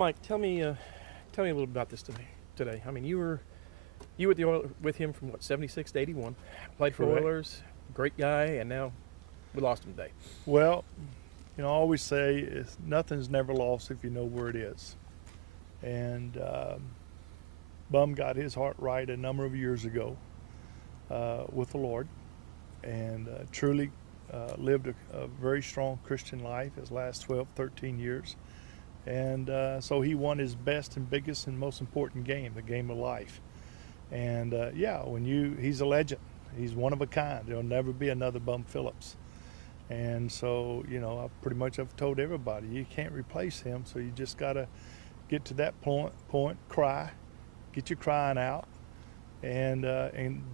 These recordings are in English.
Mike, tell me a little about this today. I mean, you were with him from what, 76 to 81, played for Correct. Oilers, great guy, and now we lost him today. Well, I always say nothing's never lost if you know where it is. And Bum got his heart right a number of years ago with the Lord, and truly lived a very strong Christian life his last 12, 13 years. And so he won his best and biggest and most important game, the game of life. And he's a legend. He's one of a kind. There'll never be another Bum Phillips. And so, I've told everybody, you can't replace him. So you just got to get to that point, cry, get your crying out, and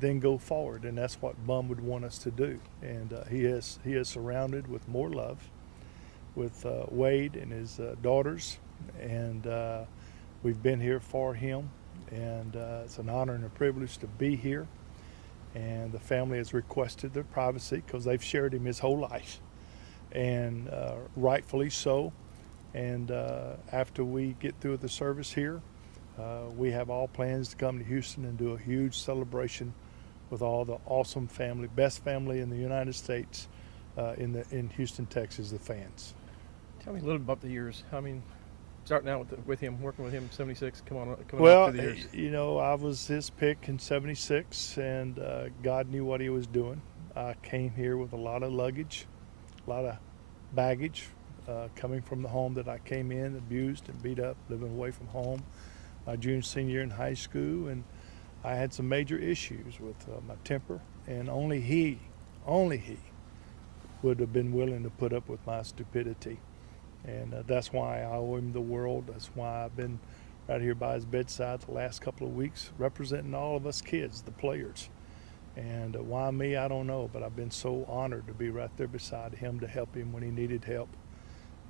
then go forward. And that's what Bum would want us to do. And he is surrounded with more love, with Wade and his daughters, and we've been here for him. And it's an honor and a privilege to be here. And the family has requested their privacy because they've shared him his whole life, and rightfully so. And after we get through with the service here, we have all plans to come to Houston and do a huge celebration with all the awesome family, best family in the United States, in Houston, Texas, the fans. Tell me a little bit about the years. I mean, starting out with him, working with him, 76, coming up Well, through the years. I was his pick in 76, and God knew what he was doing. I came here with a lot of luggage, a lot of baggage, coming from the home that I came in, abused and beat up, living away from home, my junior, senior year in high school. And I had some major issues with my temper, and only he would have been willing to put up with my stupidity. And that's why I owe him the world. That's why I've been right here by his bedside the last couple of weeks, representing all of us kids, the players. And why me, I don't know, but I've been so honored to be right there beside him to help him when he needed help.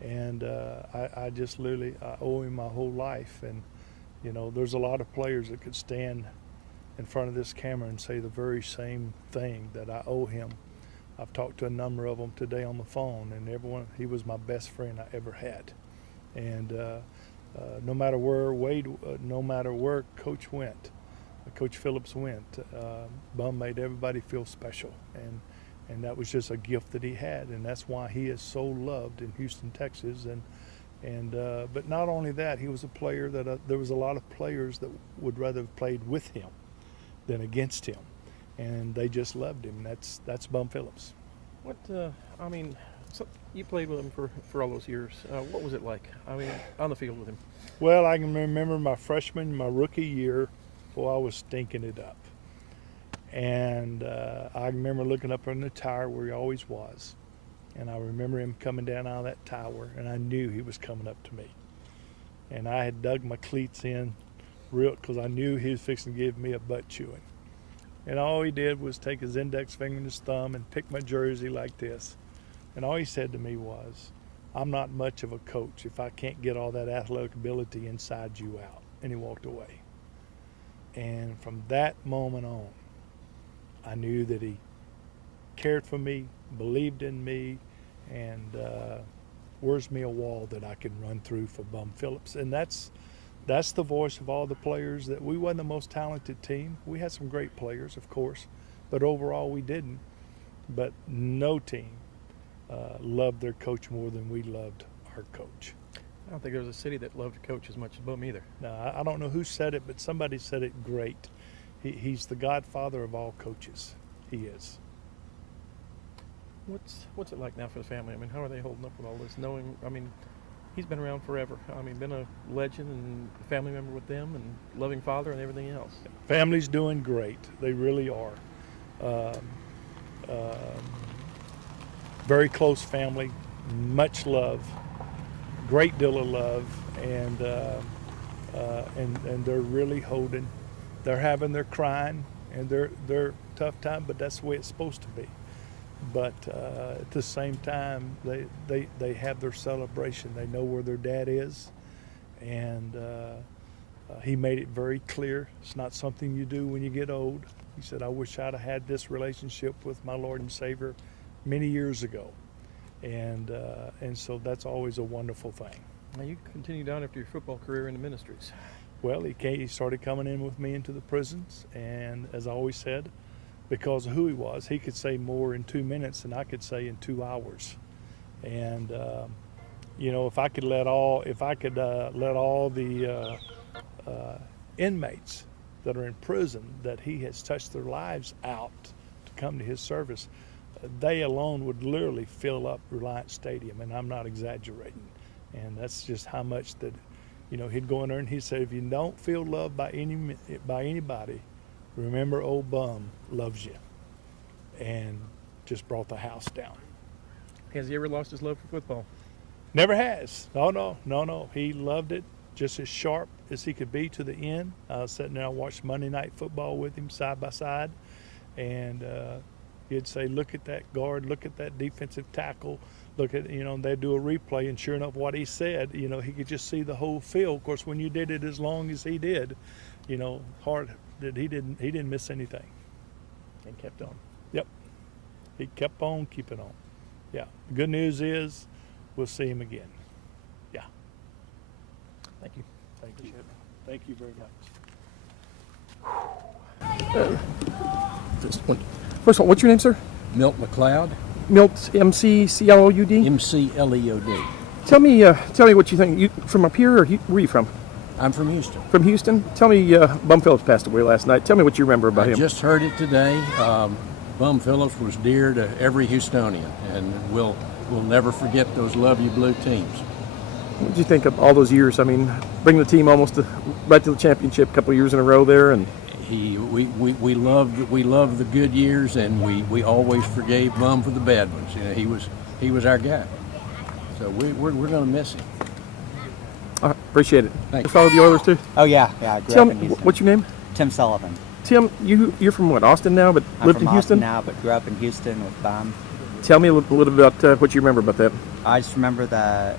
And I just literally, I owe him my whole life. And, there's a lot of players that could stand in front of this camera and say the very same thing that I owe him. I've talked to a number of them today on the phone, and everyone, he was my best friend I ever had. And no matter where no matter where Coach went, Coach Phillips went, Bum made everybody feel special. And that was just a gift that he had, and that's why he is so loved in Houston, Texas. But not only that, he was a player that there was a lot of players that would rather have played with him than against him. And they just loved him. That's Bum Phillips. So you played with him for all those years. What was it like? I mean, on the field with him? Well, I can remember my rookie year, I was stinking it up. And I remember looking up on the tower where he always was. And I remember him coming down out of that tower, and I knew he was coming up to me. And I had dug my cleats in because I knew he was fixing to give me a butt chewing. And all he did was take his index finger and his thumb and pick my jersey like this. And all he said to me was, "I'm not much of a coach if I can't get all that athletic ability inside you out." And he walked away. And from that moment on, I knew that he cared for me, believed in me, and where's me a wall that I can run through for Bum Phillips. And that's the voice of all the players. That we wasn't the most talented team. We had some great players, of course, but overall we didn't. But no team loved their coach more than we loved our coach. I don't think there was a city that loved a coach as much as Bum either. Now, I don't know who said it, but somebody said it great. He's the godfather of all coaches. He is. What's it like now for the family? I mean, how are they holding up with all this? He's been around forever. Been a legend and a family member with them and loving father and everything else. Family's doing great. They really are. Very close family, much love, great deal of love, and they're really holding. They're having their crying and their tough time, but that's the way it's supposed to be. But at the same time, they have their celebration. They know where their dad is, and he made it very clear. It's not something you do when you get old. He said, "I wish I'd have had this relationship with my Lord and Savior many years ago," and so that's always a wonderful thing. Now you continued on after your football career in the ministries. Well, he started coming in with me into the prisons, and as I always said, because of who he was, he could say more in 2 minutes than I could say in 2 hours. And you know, if I could let all the inmates that are in prison that he has touched their lives out to come to his service, they alone would literally fill up Reliance Stadium, and I'm not exaggerating. And that's just how much that, you know, he'd go in there and he said, if you don't feel loved by anybody, remember old Bum loves you. And just brought the house down. Has he ever lost his love for football? Never has. No. He loved it just as sharp as he could be to the end. I was sitting there, I watched Monday Night Football with him side by side, and he'd say, look at that guard, look at that defensive tackle, look at, you know, they'd do a replay, and sure enough, what he said, you know, he could just see the whole field. Of course, when you did it as long as he did, you know, hard that he didn't miss anything. And kept on. Yep. He kept on keeping on. Yeah. The good news is we'll see him again. Yeah. Thank you. Thank you. Thank you very much. First of all, what's your name, sir? Milt McCloud, Milt, M-C-C-L-O-U-D? M-C-L-E-O-D. Tell me what you think. You from up here, or where are you from? I'm from Houston. From Houston? Tell me, Bum Phillips passed away last night. Tell me what you remember about I him. just heard it today. Bum Phillips was dear to every Houstonian, and we'll never forget those Love You Blue teams. What did you think of all those years? I mean, bringing the team almost right to the championship a couple of years in a row there, and We loved the good years, and we always forgave Bum for the bad ones. You know, he was our guy. So we're going to miss him. I appreciate it. Thanks. You follow the Oilers too? Oh yeah. I grew Tell up me, in Houston. what's your name? Tim Sullivan. Tim, you're from what, Austin now, but I'm lived from in Houston? Austin now, but grew up in Houston with Bum. Tell me a little bit about what you remember about that. I just remember the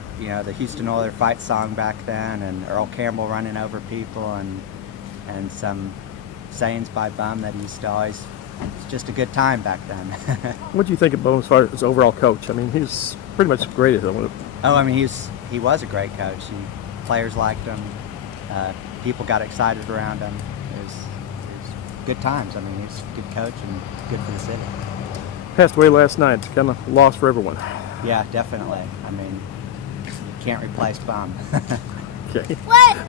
Houston Oilers fight song back then, and Earl Campbell running over people, and some sayings by Bum that he used to always. It's just a good time back then. What do you think of Bum as far as overall coach? I mean, he's pretty much great at it. Oh, I mean, he was a great coach. Players liked him. People got excited around him. It was good times. I mean, he's a good coach and good for the city. Passed away last night. It's kind of lost for everyone. Yeah, definitely. I mean, you can't replace Bum. Okay. What?